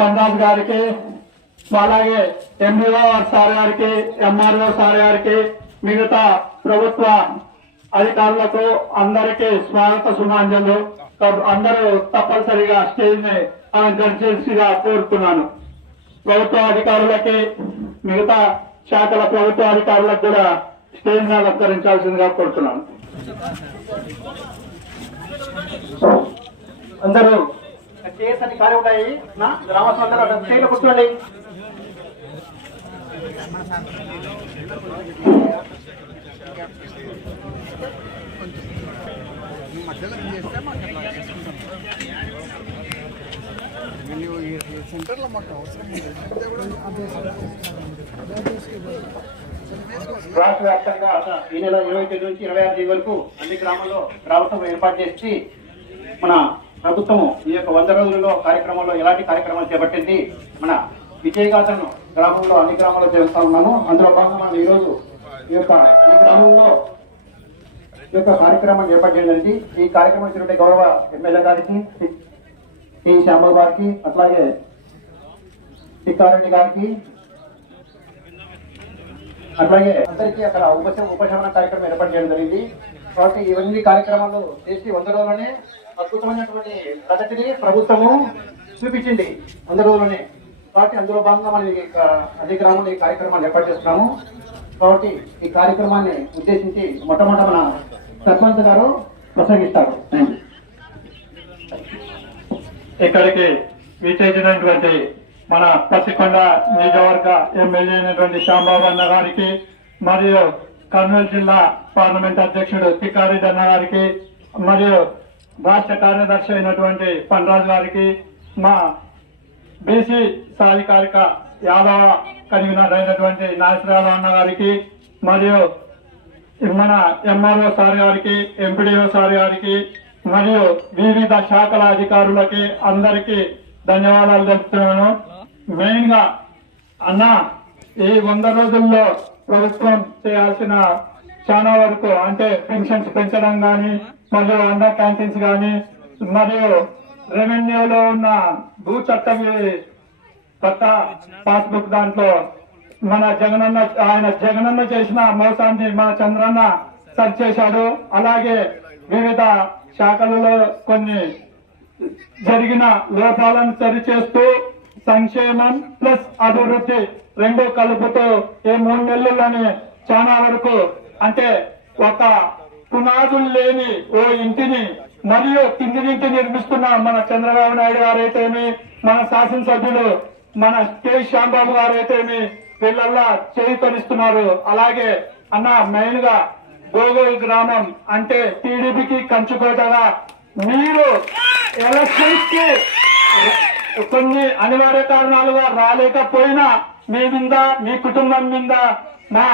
పంరాజ్ గారికి, అలాగే MEO sir గారికి, ఎంఆర్ఓ సార్ గారికి, మిగతా ప్రభుత్వ అధికారులకు అందరికీ స్వాగత సుమాంజలు. అందరూ తప్పనిసరిగా స్టేజ్ ని అలంకరించాల్సిగా కోరుతున్నాను. ప్రభుత్వ అధికారులకి, మిగతా శాఖల ప్రభుత్వ అధికారులకు కూడా స్టేజ్ ని అలంకరించాల్సిందిగా కోరుతున్నాను. అందరూ చైర్స్ అని ఖాళీ ఉంటాయి. గ్రామస్తులు అందరూ చైర్లో కూర్చోండి. సెంటర్లో మాకు అవసరం రాష్ట్ర వ్యాప్తంగా ఈ నెల 27 నుంచి 26 వరకు అన్ని గ్రామాల్లో గ్రామసభ ఏర్పాటు చేసి మన ప్రభుత్వము ఈ యొక్క 100 రోజులలో కార్యక్రమంలో ఎలాంటి కార్యక్రమాలు చేపట్టింది, మన విజయగాథను గ్రామంలో అన్ని గ్రామాల్లో చేస్తా ఉన్నాము. అందులో భాగంగా మనం ఈరోజు ఈ గ్రామంలో ఈ యొక్క కార్యక్రమాన్ని ఏర్పాటు చేయడానికి ఈ కార్యక్రమం ఇచ్చినట్టు గౌరవ ఎమ్మెల్యే గారికి, టి శ్యామల్ గారికి, అట్లాగే టిక్కారెడ్డి గారికి, అట్లాగే అందరికీ అక్కడ ఉపశమన కార్యక్రమం ఏర్పాటు చేయడం జరిగింది. కాబట్టి ఇవన్నీ కార్యక్రమాలు చేసి 100 రోజుల్లోనే అద్భుతమైనటువంటి ప్రగతిని ప్రభుత్వము చూపించింది 100 రోజుల్లోనే. కాబట్టి అందులో భాగంగా మనం అన్ని గ్రామంలో ఈ కార్యక్రమాన్ని ఏర్పాటు చేస్తున్నాము. కాబట్టి ఈ కార్యక్రమాన్ని ఉద్దేశించి మొట్టమొదట మన సర్పంచ్ గారు ప్రసంగిస్తారు. ఇక్కడికి విచ్చేసినటువంటి మన పసికొండ నియోజకవర్గ ఎమ్మెల్యే అయినటువంటి శ్యాంబాబు అన్న గారికి, మరియు కర్నూలు జిల్లా పార్లమెంట్ అధ్యక్షుడు టిక్కారెడ్డి అన్న గారికి, మరియు రాష్ట్ర కార్యదర్శి అయినటువంటి పంరాజ్ గారికి, మా బీసీ సాధికారిక యాదవ కన్వీనర్ అయినటువంటి నాగేశ్వరరావు అన్న గారికి, మరియు మన ఎంఆర్ఓ సార్ గారికి, ఎంపీడీఓ సార్ గారికి, మరియు వివిధ శాఖల అధికారులకి అందరికీ ధన్యవాదాలు తెలుపుతున్నాను. మెయిన్ గా అన్న ఈ 100 రోజుల్లో ప్రభుత్వం చేయాల్సిన చాలా వరకు, అంటే పెన్షన్స్ పెంచడం కానీ, మరియు అండర్ క్యాంటీన్స్ కానీ, మరియు రెవెన్యూలో ఉన్న భూ చట్టం కొత్త పాస్బుక్ దాంట్లో మన జగనన్న చేసిన మోసాన్ని మన చంద్రన్న సరి చేశాడు. అలాగే వివిధ శాఖలలో కొన్ని జరిగిన లోపాలను సరిచేస్తూ సంక్షేమం ప్లస్ అభివృద్ధి రెండు కలుపుతూ ఈ 3 నెలల్లోనే చాలా వరకు, అంటే ఒక పునాదులు లేని ఓ ఇంటిని మరియు కింది నుంచి నిర్మిస్తున్న మన చంద్రబాబు నాయుడు గారైతేమి, మన శాసనసభ్యులు మన కె శ్యాంబాబు గారైతేమి వీళ్ళల్లా చేయితనిస్తున్నారు. అలాగే అన్న మెయిన్ గా గోగోల్ గ్రామం అంటే టీడీపీకి కంచుకోటగా మీరు ఎలక్షన్స్ కి కొన్ని అనివార్య కారణాలుగా రాలేకపోయినా మీ మీద, మీ కుటుంబం మీద, మా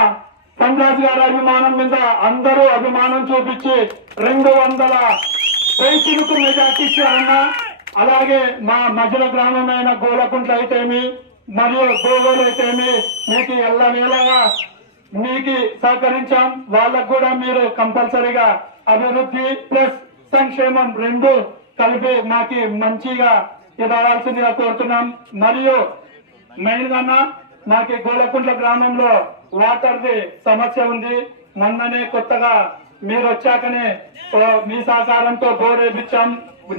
పంరాజ్ గారి అభిమానం మీద అందరూ అభిమానం చూపించి 200 పైసలకు మెజార్టీ ఇచ్చారన్నా. అలాగే మా మధ్యలో గ్రామమైన గోలకుంట్ల అయితేమి, మరియు గోగోలు అయితేమి మీకు ఎల్లవేళగా మీకు సహకరించాం. వాళ్ళకు కూడా మీరు కంపల్సరీగా అభివృద్ధి ప్లస్ సంక్షేమం రెండు కలిపి మాకి మంచిగా ఇవ్వాల్సిందిగా కోరుతున్నాం. మరియు మెయిన్ గా మాకి గోలకుంట్ల గ్రామంలో వాటర్ ది సమస్య ఉంది. మొన్ననే కొత్తగా మీరు వచ్చాకనే మీ సహకారంతో బోర్ వేయించాం,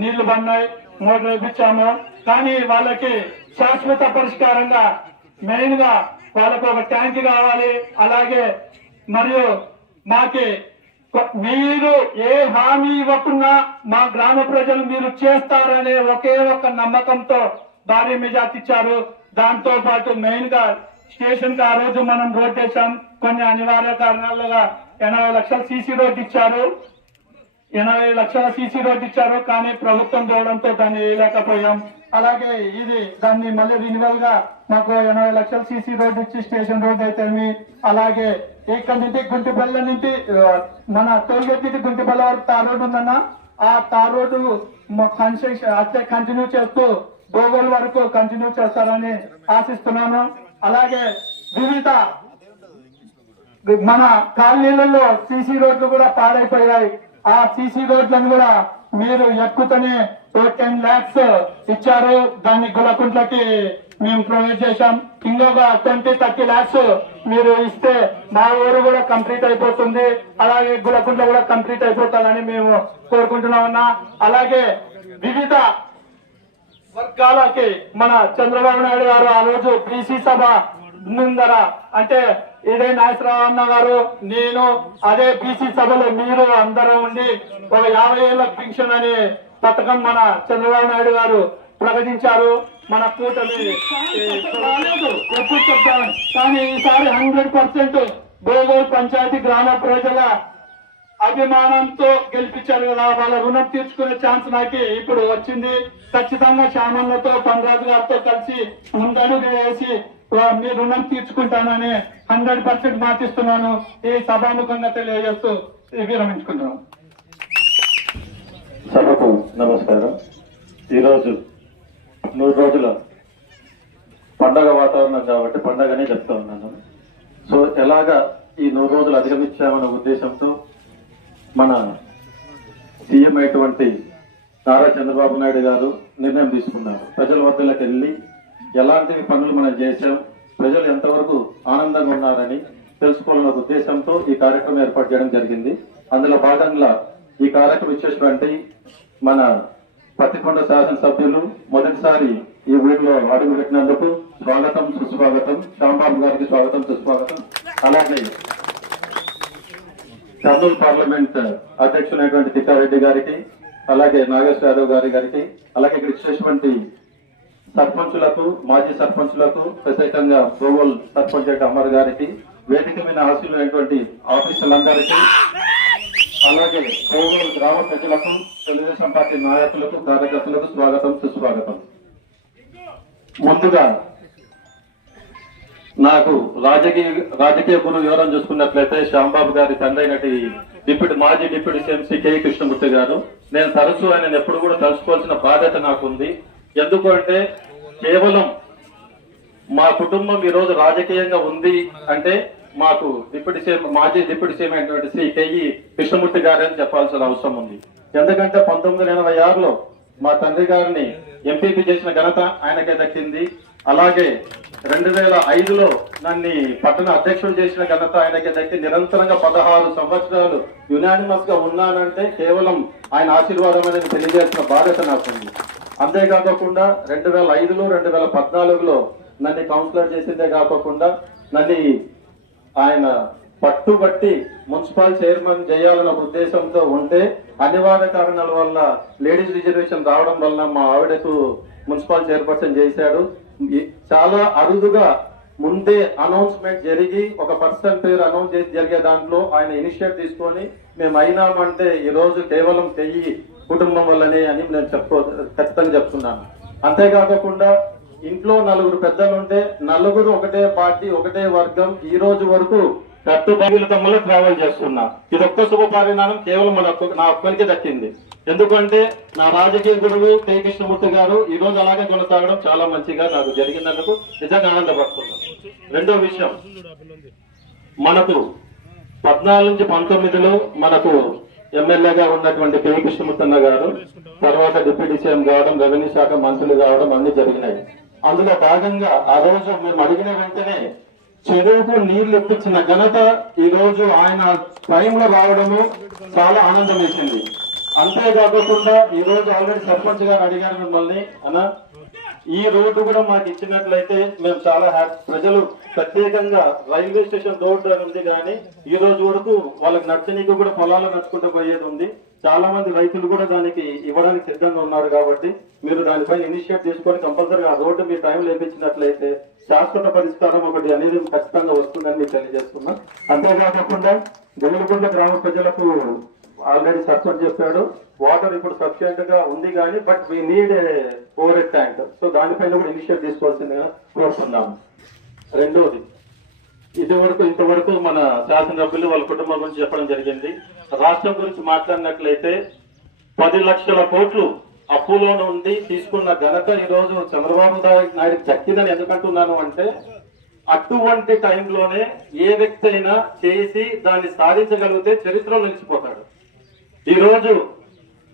నీళ్లు పడినాయి, మోటార్ వేయించాము. కానీ వాళ్ళకి శాశ్వత పరిష్కారంగా మెయిన్ గా వాళ్ళకు ఒక ట్యాంక్ కావాలి. అలాగే మరియు మాకి మీరు ఏ హామీ ఇవ్వకున్నా మా గ్రామ ప్రజలు మీరు చేస్తారనే ఒకే ఒక నమ్మకంతో భారీ మెజార్టీ ఇచ్చారు. దాంతో పాటు మెయిన్ గా స్టేషన్ కి ఆ రోజు మనం రోడ్ వేసాం. కొన్ని అనివార్య కారణాలుగా 80 లక్షల సీసీ రోడ్ ఇచ్చారు. 80 లక్షల సీసీ రోడ్ ఇచ్చారు, కానీ ప్రభుత్వం చూడడంతో దాన్ని వేయలేకపోయాం. అలాగే దాన్ని మళ్ళీ రినివల్ గా మాకు 80 లక్షల సీసీ రోడ్ ఇచ్చి స్టేషన్ రోడ్ అయితేమి, అలాగే ఇక్కడి నుంచి గుంటిపల్లి నుంచి మన టోల్గేట్ నుంచి గుంటిపల్లి వరకు తార్ రోడ్ ఉందన్న, ఆ తార్ రోడ్డు కన్స్ట్రక్షన్ అట్లే కంటిన్యూ చేస్తూ గోగోల్ వరకు కంటిన్యూ చేస్తారని ఆశిస్తున్నాను. అలాగే వివిధ మన కాలనీలలో సీసీ రోడ్లు కూడా పాడైపోయాయి. ఆ సీసీ రోడ్లను కూడా మీరు ఎక్కుతనే 10 lakhs ఇచ్చారు. దాన్ని గులకుంట్లకి మేము ప్రొవైడ్ చేశాం. ఇంకొక 20-30 lakhs మీరు ఇస్తే మా ఊరు కూడా కంప్లీట్ అయిపోతుంది, అలాగే గులకుంట్ల కూడా కంప్లీట్ అయిపోతుందని మేము కోరుకుంటున్నామన్నా. అలాగే వివిధ వర్గాలకి మన చంద్రబాబు నాయుడు గారు ఆ రోజు బీసీ సభ ముందర అంటే ఇదే నాగేశ్వరరావు అన్న గారు, నేను అదే బీసీ సభలో మీరు అందరూ ఉండి ఒక 50 ఏళ్ల పెన్షన్ అనే పథకం మన చంద్రబాబు నాయుడు గారు ప్రకటించారు. మన కూటమి రాలేదు ఎప్పుడు చెప్తాను, కానీ ఈసారి 100% బోగోల్ పంచాయతీ గ్రామ ప్రజల అభిమానంతో గెలిపించారు కదా, వాళ్ళ రుణం తీర్చుకునే ఛాన్స్ నాకు ఇప్పుడు వచ్చింది. ఖచ్చితంగా శ్యామన్నతో పనరాజు గారితో కలిసి ముందడుగు వేసి మీ రుణం తీర్చుకుంటానని 100% మాటిస్తున్నాను. ఈ సభాముఖంగా తెలియజేస్తూ విరమించుకుంటున్నాను. సభకు నమస్కారం. ఈరోజు 100 రోజుల పండగ వాతావరణం కాబట్టి పండగనే చెప్తా ఉన్నాను. సో ఎలాగా ఈ 100 రోజులు అధిగమించామన్న ఉద్దేశంతో మన సీఎం అయినటువంటి నారా చంద్రబాబు నాయుడు గారు నిర్ణయం తీసుకున్నారు. ప్రజల వద్దలకు వెళ్ళి ఎలాంటి పనులు మనం చేశాం, ప్రజలు ఎంతవరకు ఆనందంగా ఉన్నారని తెలుసుకోవాలన్న ఉద్దేశంతో ఈ కార్యక్రమం ఏర్పాటు చేయడం జరిగింది. అందులో భాగంగా ఈ కార్యక్రమం ఇచ్చేటువంటి మన పత్తికొండ శాసనసభ్యులు మొదటిసారి ఈ ఊరిలో అడుగు పెట్టినందుకు స్వాగతం సుస్వాగతం. శ్యాంబాబు గారికి స్వాగతం సుస్వాగతం. అలాగే కర్నూలు పార్లమెంట్ అధ్యక్షుడైనటువంటి తిక్కారెడ్డి గారికి, అలాగే నాగేశ్వర యాదవ్ గారికి, అలాగే ఇక్కడ ఇచ్చేటువంటి సర్పంచులకు, మాజీ సర్పంచులకు, ప్రత్యేకంగా బోగోల్ సర్పంచ్ అమర్ గారికి, వేదిక మీద హాజరైనటువంటి ఆఫీసర్లందరికీ, అలాగే బోగోల్ గ్రామ ప్రజలకు, తెలుగుదేశం పార్టీ నాయకులకు, కార్యకర్తలకు స్వాగతం సుస్వాగతం. ముందుగా నాకు రాజకీయ గురువు వివరం చూసుకున్నట్లయితే శ్యాంబాబు గారి తండ్రి అయినటి మాజీ deputy CM Shri K Krishnamurthy గారు. నేను తరచూ ఆయన ఎప్పుడు కూడా తలుచుకోవాల్సిన బాధ్యత నాకుంది. ఎందుకు అంటే కేవలం మా కుటుంబం ఈ రోజు రాజకీయంగా ఉంది అంటే మాకు మాజీ డిప్యూటీ సీఎం అయినటువంటి శ్రీ కెఈ కృష్ణమూర్తి గారని చెప్పాల్సిన అవసరం ఉంది. ఎందుకంటే 1986లో మా తండ్రి గారిని ఎంపీపీ చేసిన ఘనత ఆయనకే దక్కింది. అలాగే 2005లో నన్ను పట్టణ అధ్యక్షుడు చేసిన ఘనత ఆయనకే దక్కి నిరంతరంగా 16 సంవత్సరాలు యునానిమస్ గా ఉన్నానంటే కేవలం ఆయన ఆశీర్వాదం అనేది తెలియజేసిన బాధ్యత నాకుంది. అంతేకాకుండా 2005లో 2014లో నన్ను కౌన్సిలర్ చేసిందే కాకుండా నన్ను ఆయన పట్టుబట్టి మున్సిపల్ చైర్మన్ చేయాలన్న ఉద్దేశంతో ఉంటే అనివార్య కారణాల వల్ల లేడీస్ రిజర్వేషన్ రావడం వల్ల మా ఆవిడకు మున్సిపల్ చైర్పర్సన్ చేశాడు. చాలా అరుదుగా ముందే అనౌన్స్మెంట్ జరిగి ఒక పర్సన్ పేరు అనౌన్స్ చేసి జరిగే దాంట్లో ఆయన ఇనిషియేట్ తీసుకొని మేము అయినామంటే ఈ రోజు కేవలం చెయ్యి కుటుంబం వల్లనే అని నేను ఖచ్చితంగా చెప్తున్నాను. అంతేకాకుండా ఇంట్లో 4 పెద్దలు ఉంటే 4 ఒకటే పార్టీ ఒకటే వర్గం ఈ రోజు వరకు కట్టుబడులతో ట్రావెల్ చేస్తున్నా. ఇది ఒక్క శుభ పరిణామం కేవలం నా ఒక్కరికే దక్కింది. ఎందుకంటే నా రాజకీయ గురువు కె కృష్ణమూర్తి గారు ఈ రోజు అలాగే కొనసాగడం చాలా మంచిగా నాకు జరిగినందుకు నిజంగా ఆనందపడుతున్నాను. రెండో విషయం, మనకు 14 నుంచి 19లో మనకు ఎమ్మెల్యేగా ఉన్నటువంటి కె కృష్ణమూర్తి గారు తర్వాత డిప్యూటీ సీఎం కావడం, రెవెన్యూ శాఖ మంత్రులు కావడం అన్ని జరిగినాయి. అందులో భాగంగా ఆ రోజు మేము అడిగిన వెంటనే చెరువుకు నీళ్లు ఎప్పించిన ఘనత ఈ రోజు ఆయన టైంలో రావడము చాలా ఆనందం వేసింది. అంతేకాకుండా ఈ రోజు ఆల్రెడీ సర్పంచ్ గారు అడిగారు మిమ్మల్ని అన్న ఈ రోడ్డు కూడా మాకు ఇచ్చినట్లయితే మేము చాలా హ్యాపీ. ప్రజలు ప్రత్యేకంగా రైల్వే స్టేషన్ రోడ్డు ఉంది కానీ ఈ రోజు వరకు వాళ్ళకి నచ్చనీకి కూడా పొలాలు నడుచుకుంటూ పోయేది ఉంది. చాలా మంది రైతులు కూడా దానికి ఇవ్వడానికి సిద్ధంగా ఉన్నారు. కాబట్టి మీరు దానిపైన ఇనిషియేట్ తీసుకొని కంపల్సరీగా ఆ రోడ్డు మీ టైంలో వేయించినట్లయితే శాశ్వత పరిష్కారం ఒకటి అనేది ఖచ్చితంగా వస్తుందని మీకు తెలియజేస్తున్నా. అంతేకాకుండా గొల్లగుంట్ల గ్రామ ప్రజలకు ఆల్రెడీ సర్పంచ్ చెప్పాడు, వాటర్ ఇప్పుడు సఫిషియెంట్ గా ఉంది కానీ but we need over head tank. So దానిపైన కూడా ఇనిషియేట్ తీసుకోవాల్సిందిగా కోరుతున్నాము. రెండోది, ఇంతవరకు మన శాసనసభ్యులు వాళ్ళ కుటుంబం గురించి చెప్పడం జరిగింది. రాష్ట్రం గురించి మాట్లాడినట్లయితే 10 లక్షల కోట్లు అప్పులో నుండి తీసుకున్న ఘనత ఈ రోజు చంద్రబాబు నాయుడు దక్కిందని ఎందుకంటున్నాను అంటే అటువంటి టైంలోనే ఏ వ్యక్తి అయినా చేసి దాన్ని సాధించగలిగితే చరిత్రలో నిలిచిపోతాడు. ఈ రోజు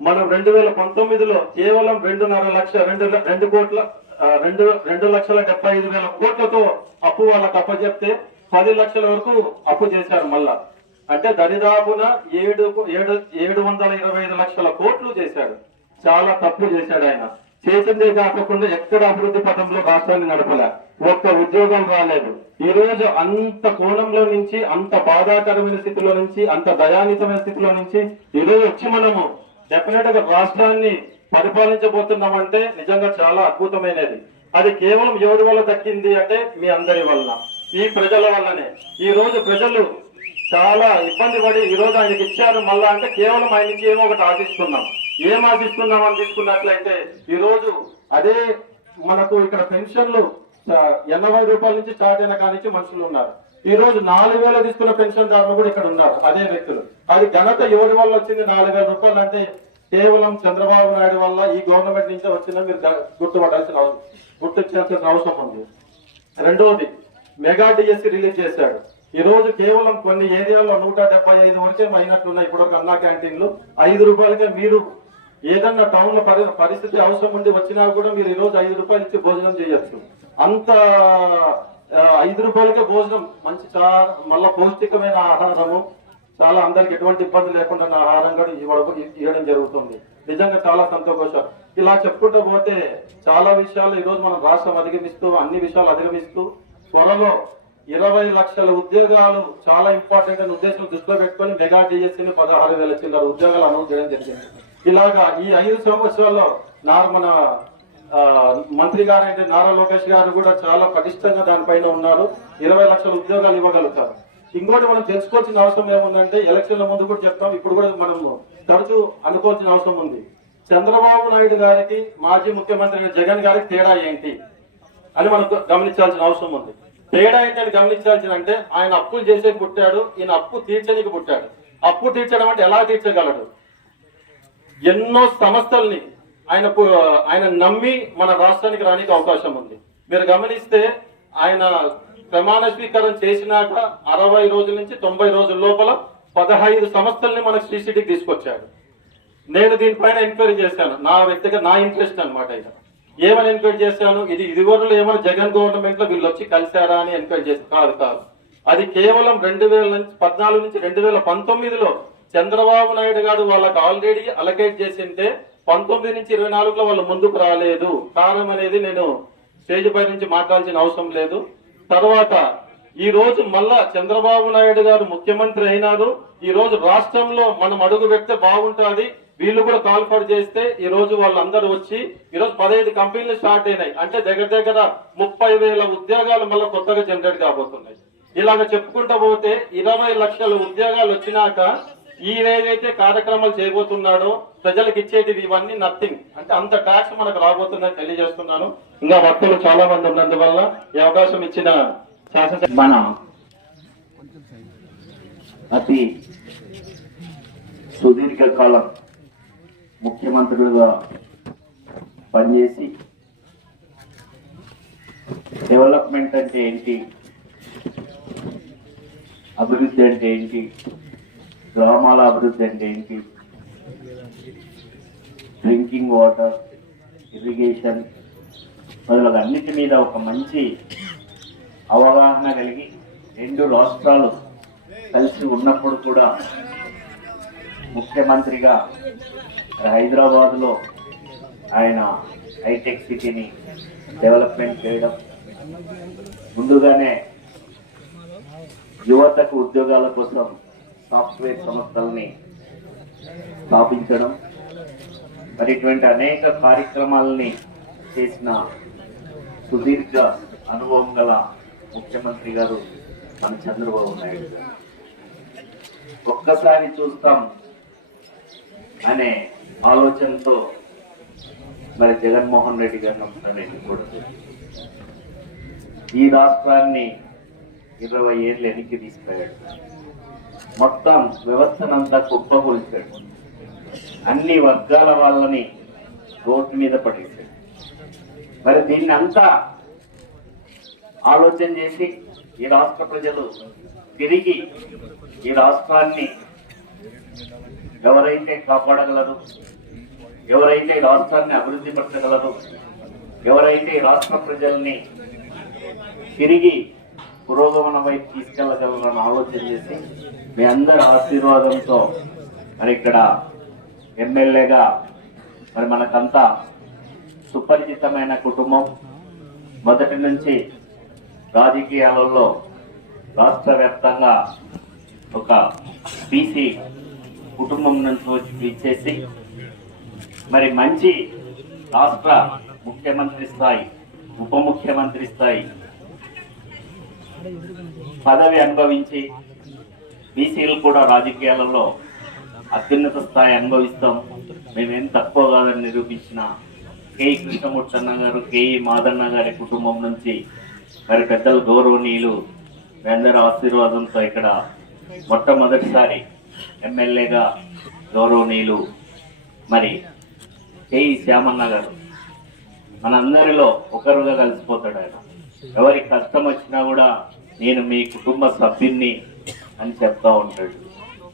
మనం 2019లో కేవలం 2,75,000 కోట్లతో అప్పు వాళ్ళకి అప్పచెప్తే 10 లక్షల వరకు అప్పు చేశారు మళ్ళా. అంటే దరిదాపున 725 లక్షల కోట్లు చేశాడు. చాలా తప్పు చేశాడు ఆయన. చేసిందే కాకుండా ఎక్కడ అభివృద్ధి పథంలో రాష్ట్రాన్ని నడపలే, ఒక్క ఉద్యోగం రాలేదు. ఈ రోజు అంత కోణంలో నుంచి, అంత బాధాకరమైన స్థితిలో నుంచి, అంత దయానీతమైన స్థితిలో నుంచి ఈ రోజు వచ్చి మనము డెఫినెట్ గా రాష్ట్రాన్ని పరిపాలించబోతున్నామంటే నిజంగా చాలా అద్భుతమైనది. అది కేవలం ఎవరి వల్ల దక్కింది అంటే మీ అందరి వలన, ఈ ప్రజల వల్లనే. ఈ రోజు ప్రజలు చాలా ఇబ్బంది పడి ఈ రోజు ఆయనకి ఇచ్చారు మళ్ళా అంటే కేవలం ఆయన నుంచి ఏమో ఒకటి ఆశిస్తున్నాం. ఏం ఆశిస్తున్నాం అని తీసుకున్నట్లయితే ఈ రోజు అదే మనకు ఇక్కడ పెన్షన్లు 80 రూపాయల నుంచి స్టార్ట్ అయిన కానించి మనుషులు ఉన్నారు. ఈ రోజు 4,000 తీసుకున్న పెన్షన్ దారులు కూడా ఇక్కడ ఉన్నారు, అదే వ్యక్తులు. అది ఘనత ఎవరి వల్ల వచ్చింది? 4,000 రూపాయలు అంటే కేవలం చంద్రబాబు నాయుడు వల్ల, ఈ గవర్నమెంట్ నుంచే వచ్చిందని మీరు గుర్తించాల్సిన అవసరం ఉంది. రెండవది, మెగా డిఎస్సి రిలీజ్ చేశాడు. ఈ రోజు కేవలం కొన్ని ఏరియాల్లో 175 వరకే అయినట్లున్నాయి. ఇప్పుడు ఒక అన్నా క్యాంటీన్లు 5 రూపాయలకే మీరు ఏదన్నా టౌన్ లో పరిస్థితి అవసరం ఉండి వచ్చినా కూడా మీరు ఈ రోజు 5 రూపాయలు ఇచ్చి భోజనం చేయొచ్చు. అంత 5 రూపాయలకే భోజనం, మంచి మళ్ళా పౌష్టికమైన ఆహారము, చాలా అందరికి ఎటువంటి ఇబ్బంది లేకుండా ఆహారం కూడా ఇవ్వడం జరుగుతుంది. నిజంగా చాలా సంతోషం. ఇలా చెప్పుకుంటూ పోతే చాలా విషయాలు ఈ రోజు మనం రాష్ట్రం అధిగమిస్తూ, అన్ని విషయాలు అధిగమిస్తూ త్వరలో 20 లక్షల ఉద్యోగాలు చాలా ఇంపార్టెంట్ అనే ఉద్దేశం దృష్టిలో పెట్టుకుని మెగా డిఎస్సీని 16,000 చిల్లర ఉద్యోగాలు అనౌన్స్ చేయడం జరిగింది. ఇలాగా ఈ 5 సంవత్సరాల్లో మన మంత్రి గారు అంటే నారా లోకేష్ గారు కూడా చాలా పటిష్టంగా దానిపైన ఉన్నారు. 20 లక్షల ఉద్యోగాలు ఇవ్వగలుగుతారు. ఇంకోటి మనం తెలుసుకోవాల్సిన అవసరం ఏముందంటే, ఎలక్షన్ల ముందు కూడా చెప్తాం, ఇప్పుడు కూడా మనం తరచూ అనుకోవాల్సిన అవసరం ఉంది. చంద్రబాబు నాయుడు గారికి మాజీ ముఖ్యమంత్రి జగన్ గారికి తేడా ఏంటి అని మనం గమనించాల్సిన అవసరం ఉంది. తేడా ఏంటని గమనించాల్సిన అంటే, ఆయన అప్పులు చేసే పుట్టాడు, ఈయన అప్పు తీర్చడానికి పుట్టాడు. అప్పు తీర్చడం అంటే ఎలా తీర్చగలడు? ఎన్నో సంస్థల్ని ఆయన నమ్మి మన రాష్ట్రానికి రానికి అవకాశం ఉంది. మీరు గమనిస్తే ఆయన ప్రమాణ స్వీకారం చేసినాక 60 రోజుల నుంచి 90 రోజుల లోపల 15 సంస్థల్ని మనకు శ్రీసిటీకి తీసుకొచ్చాడు. నేను దీనిపైన ఎంక్వైరీ చేశాను, నా వ్యక్తిగత నా ఇంట్రెస్ట్ అనమాట. ఏమని ఎంక్వైరీ చేశాను, ఇదివరకు ఏమైనా జగన్ గవర్నమెంట్ లో వీళ్ళు వచ్చి కలిశారా అని ఎంక్వైరీ చేశాను. కాదు. అది కేవలం 2014 నుంచి 2019లో చంద్రబాబు నాయుడు గారు వాళ్ళకి ఆల్రెడీ అలకేట్ చేసింటే 19 నుంచి 24లో వాళ్ళు ముందుకు రాలేదు. కారణం అనేది నేను స్టేజ్ పై నుంచి మాట్లాడాల్సిన అవసరం లేదు. తర్వాత ఈ రోజు మళ్ళా చంద్రబాబు నాయుడు గారు ముఖ్యమంత్రి అయినారు. ఈ రోజు రాష్ట్రంలో మనం అడుగు పెడితే బాగుంటుంది, వీళ్ళు కూడా కాల్ఫర్ చేస్తే ఈ రోజు వాళ్ళందరూ వచ్చి ఈ రోజు 15 కంపెనీలు స్టార్ట్ అయినాయి. అంటే దగ్గర 30,000 ఉద్యోగాలు మళ్ళీ కొత్తగా జనరేట్ కాబోతున్నాయి. ఇలాగ చెప్పుకుంటూ పోతే 20 లక్షల ఉద్యోగాలు వచ్చినాక ఏదైతే కార్యక్రమాలు చేయబోతున్నాడో ప్రజలకు ఇచ్చేటివి ఇవన్నీ నథింగ్. అంటే అంత ట్యాక్స్ మనకు రాబోతుందని తెలియజేస్తున్నాను. ఇంకా భక్తులు చాలా మంది ఉన్నందువల్ల ఈ అవకాశం ఇచ్చిన మన అతి సుదీర్ఘకాలం ముఖ్యమంత్రులుగా పనిచేసి డెవలప్మెంట్ అంటే ఏంటి, అభివృద్ధి అంటే ఏంటి, గ్రామాల అభివృద్ధి అంటే ఏంటి, డ్రింకింగ్ వాటర్, ఇరిగేషన్ మొదలగు అన్నిటి మీద ఒక మంచి అవగాహన కలిగి 2 రాష్ట్రాలు కలిసి ఉన్నప్పుడు కూడా ముఖ్యమంత్రిగా హైదరాబాద్లో ఆయన హైటెక్ సిటీని డెవలప్మెంట్ చేయడం, ముందుగానే యువతకు ఉద్యోగాల కోసం సాఫ్ట్వేర్ సంస్థల్ని స్థాపించడం, మరి ఇటువంటి అనేక కార్యక్రమాలని చేసిన సుదీర్ఘ అనుభవం గల ముఖ్యమంత్రి గారు మన చంద్రబాబు నాయుడు గారు. ఒక్కసారి చూస్తాం అనే ఆలోచనతో మరి జగన్మోహన్ రెడ్డి గారిని ఒకసారి ఎన్నుకోవడం, ఈ రాష్ట్రాన్ని 20 ఏళ్ళు వెనక్కి తీసుకెళ్ళాడు, మొత్తం వ్యవస్థనంతా కుప్పగొల్చాడు, అన్ని వర్గాల వాళ్ళని రోడ్డు మీద పడేశాడు. మరి దీన్ని అంతా ఆలోచన చేసి ఈ రాష్ట్ర ప్రజలు తిరిగి ఈ రాష్ట్రాన్ని ఎవరైతే కాపాడగలరు, ఎవరైతే రాష్ట్రాన్ని అభివృద్ధి పరచగలరు, ఎవరైతే రాష్ట్ర ప్రజల్ని తిరిగి పురోగమన వైపు తీసుకెళ్లగలరని ఆలోచన చేసి మీ అందరి ఆశీర్వాదంతో మరి ఇక్కడ ఎమ్మెల్యేగా మరి మనకంతా సుపరిచితమైన కుటుంబం. మొదటి నుంచి రాజకీయాలలో రాష్ట్ర వ్యాప్తంగా ఒక బీసీ కుటుంబం నుంచి వచ్చి ఇచ్చేసి మరి మంచి రాష్ట్ర ముఖ్యమంత్రి స్థాయి, ఉప ముఖ్యమంత్రి స్థాయి పదవి అనుభవించి బీసీలు కూడా రాజకీయాలలో అత్యున్నత స్థాయి అనుభవిస్తాం, మేమేం తక్కువ కాదని నిరూపించిన కేఈ కృష్ణమూర్తి అన్న గారు, కేఈ మాదన్న గారి కుటుంబం నుంచి మరి పెద్దలు గౌరవనీయులు మీ అందరి ఆశీర్వాదంతో ఇక్కడ మొట్టమొదటిసారి ఎమ్మెల్యేగా గౌరవనీయులు మరి కేఈ శ్యామన్న గారు మనందరిలో ఒకరుగా కలిసిపోతాడు. ఆయన ఎవరికి కష్టం వచ్చినా కూడా నేను మీ కుటుంబ సభ్యున్ని అని చెప్తా ఉంటాడు.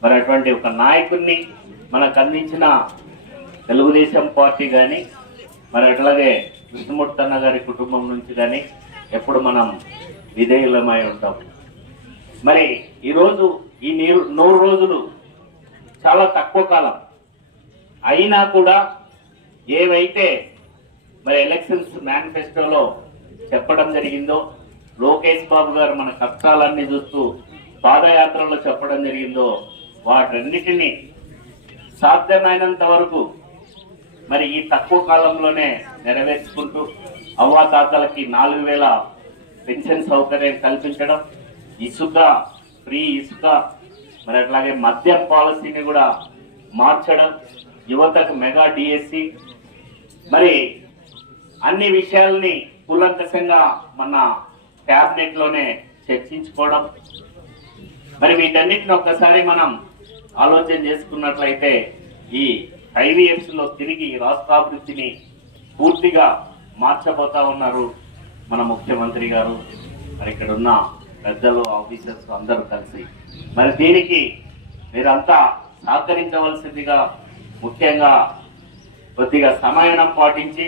మరి అటువంటి ఒక నాయకుడిని మనకు అందించిన తెలుగుదేశం పార్టీ కానీ మరి అట్లాగే కృష్ణమూర్తి అన్న గారి కుటుంబం నుంచి కానీ ఎప్పుడు మనం విధేయులమై ఉంటాం. మరి ఈరోజు ఈ 100 రోజులు చాలా తక్కువ కాలం అయినా కూడా ఏవైతే మరి ఎలక్షన్స్ మేనిఫెస్టోలో చెప్పడం జరిగిందో, లోకేష్ బాబు గారు మన కష్టాలన్నీ చూస్తూ పాదయాత్రలో చెప్పడం జరిగిందో, వాటన్నిటినీ సాధ్యమైనంత వరకు మరి ఈ తక్కువ కాలంలోనే నెరవేర్చుకుంటూ అవ్వాతాతలకి 4,000 పెన్షన్ సౌకర్యం కల్పించడం, ఇసుక ఫ్రీ ఇసుక, మరి అట్లాగే మద్యం పాలసీని కూడా మార్చడం, యువతకు మెగా డిఎస్సి, మరి అన్ని విషయాల్ని కూలంకషంగా మన క్యాబినెట్ లోనే చర్చించుకోవడం. మరి వీటన్నిటిని ఒక్కసారి మనం ఆలోచన చేసుకున్నట్లయితే ఈ 5 ఇయర్స్ లో తిరిగి రాష్ట్రాభివృద్ధిని పూర్తిగా మార్చబోతా ఉన్నారు మన ముఖ్యమంత్రి గారు, మరి ఇక్కడ ఉన్న పెద్దలు, ఆఫీసర్స్ అందరూ కలిసి. మరి దీనికి మీరంతా సహకరించవలసిందిగా, ముఖ్యంగా కొద్దిగా సమయం పాటించి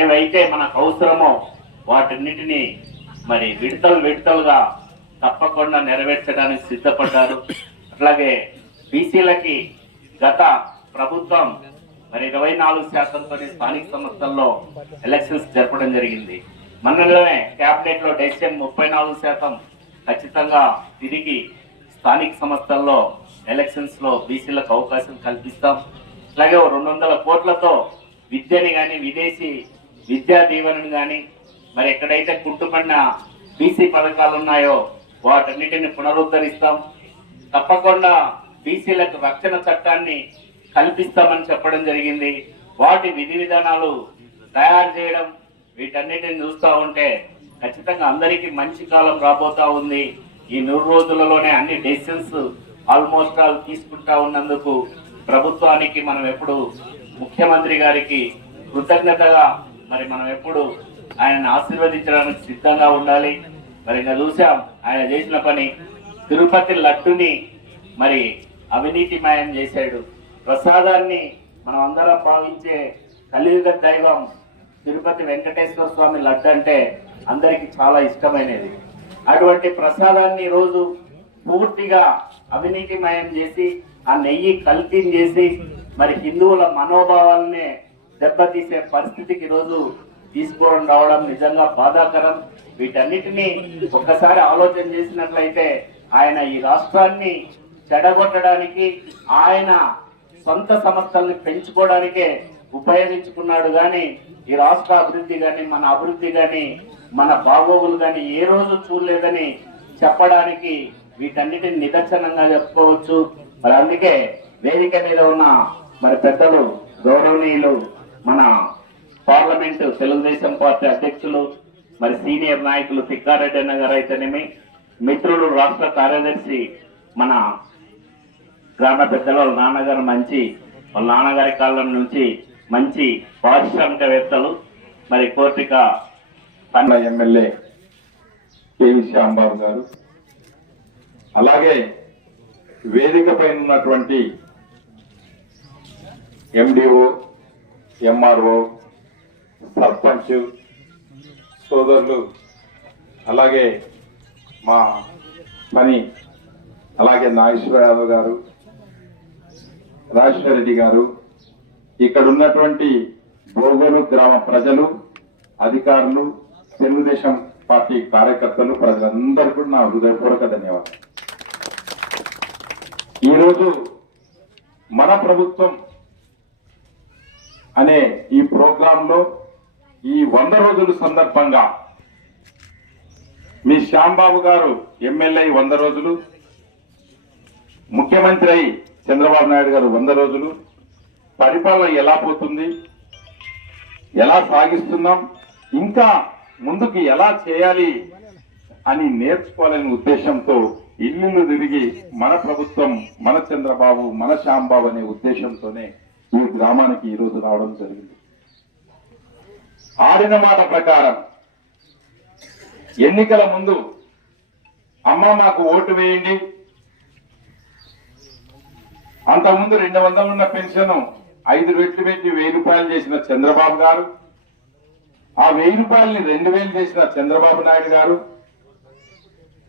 ఏవైతే మనకు అవసరమో వాటన్నిటినీ మరి విడతలుగా తప్పకుండా నెరవేర్చడానికి సిద్ధపడ్డారు. అట్లాగే బీసీలకి గత ప్రభుత్వం మరి 24%తో స్థానిక సంస్థల్లో ఎలక్షన్స్ జరపడం జరిగింది. మనలోనే క్యాబినెట్ లో డెసిషన్ 34% ఖచ్చితంగా తిరిగి స్థానిక సంస్థల్లో ఎలక్షన్స్ లో బీసీలకు అవకాశం కల్పిస్తాం. అలాగే 200 కోట్లతో విద్యని కానీ, విదేశీ విద్యా దీవెనని కానీ, మరి ఎక్కడైతే కుంటుపడిన బీసీ పథకాలు ఉన్నాయో వాటన్నిటిని పునరుద్ధరిస్తాం. తప్పకుండా బీసీలకు రక్షణ చట్టాన్ని కల్పిస్తామని చెప్పడం జరిగింది. వాటి విధి విధానాలు తయారు చేయడం, వీటన్నిటిని చూస్తూ ఉంటే ఖచ్చితంగా అందరికీ మంచి కాలం రాబోతా ఉంది. ఈ 100 రోజులలోనే అన్ని డెసిషన్స్ ఆల్మోస్ట్ ఆల్ తీసుకుంటా ఉన్నందుకు ప్రభుత్వానికి మనం ఎప్పుడు, ముఖ్యమంత్రి గారికి కృతజ్ఞతగా మరి మనం ఎప్పుడు ఆయనను ఆశీర్వదించడానికి సిద్ధంగా ఉండాలి. మరి ఇంకా చూసాం ఆయన చేసిన పని. తిరుపతి లడ్డుని మరి అవినీతిమయం చేశాడు. ప్రసాదాన్ని మనం అందరం భావించే కలియుగ దైవం తిరుపతి వెంకటేశ్వర స్వామి లడ్డు అంటే అందరికి చాలా ఇష్టమైనది. అటువంటి ప్రసాదాన్ని రోజు పూర్తిగా అవినీతిమయం చేసి ఆ నెయ్యి కల్తీ చేసి మరి హిందువుల మనోభావాలనే దెబ్బతీసే పరిస్థితికి రోజు తీసుకోవడం రావడం నిజంగా బాధాకరం. వీటన్నిటినీ ఒక్కసారి ఆలోచన చేసినట్లయితే ఆయన ఈ రాష్ట్రాన్ని చెడగొట్టడానికి, ఆయన సొంత సంస్థల్ని పెంచుకోవడానికే ఉపయోగించుకున్నాడు గాని ఈ రాష్ట్ర అభివృద్ధి గాని, మన అభివృద్ధి గాని, మన బాగోగులు గాని ఏ రోజు చూడలేదని చెప్పడానికి వీటన్నిటిని నిదర్శనంగా చెప్పుకోవచ్చు. మరి అందుకే వేదిక మీద ఉన్న మరి పెద్దలు, గౌరవనీయులు, మన పార్లమెంటు తెలుగుదేశం పార్టీ అధ్యక్షులు, మరి సీనియర్ నాయకులు తిక్కారెడ్డి అన్న గారు అయితేనేమి, మిత్రులు రాష్ట్ర కార్యదర్శి మన గ్రామ పెద్దలు, వాళ్ళ నాన్నగారు వాళ్ళ నాన్నగారి కాలం నుంచి మంచి పారిశ్రామికవేత్తలు, మరి కోర్టిక ఎమ్మెల్యే కేవి శ్యాంబాబు గారు, అలాగే వేదిక పైన ఉన్నటువంటి ఎండిఓ, ఎంఆర్ఓ, సర్పంచ్ సోదరులు, అలాగే మా పని, అలాగే నాగేశ్వర యాదవ్ గారు, రాజేశ్వర రెడ్డి గారు, ఇక్కడ ఉన్నటువంటి బోగోలు గ్రామ ప్రజలు, అధికారులు, తెలుగుదేశం పార్టీ కార్యకర్తలు, ప్రజలందరికీ కూడా నా హృదయపూర్వక ధన్యవాదాలు. ఈరోజు మన ప్రభుత్వం అనే ఈ ప్రోగ్రాంలో ఈ 100 రోజుల సందర్భంగా మీ శ్యాంబాబు గారు ఎమ్మెల్యే 100 రోజులు, ముఖ్యమంత్రి అయి చంద్రబాబు నాయుడు గారు 100 రోజులు, పరిపాలన ఎలా పోతుంది, ఎలా సాగిస్తున్నాం, ఇంకా ముందుకు ఎలా చేయాలి అని నేర్చుకోవాలనే ఉద్దేశంతో ఇల్లు తిరిగి మన ప్రభుత్వం, మన చంద్రబాబు, మన శ్యాంబాబు అనే ఉద్దేశంతోనే ఈ గ్రామానికి ఈ రోజు రావడం జరిగింది. ఆడిన మాట ప్రకారం ఎన్నికల ముందు అమ్మ మాకు ఓటు వేయండి, అంతకుముందు 200 ఉన్న పెన్షన్ 5 రెట్లు పెట్టి 1000 రూపాయలు చేసిన చంద్రబాబు గారు, ఆ 1000 రూపాయలని 2000 చేసిన చంద్రబాబు నాయుడు గారు,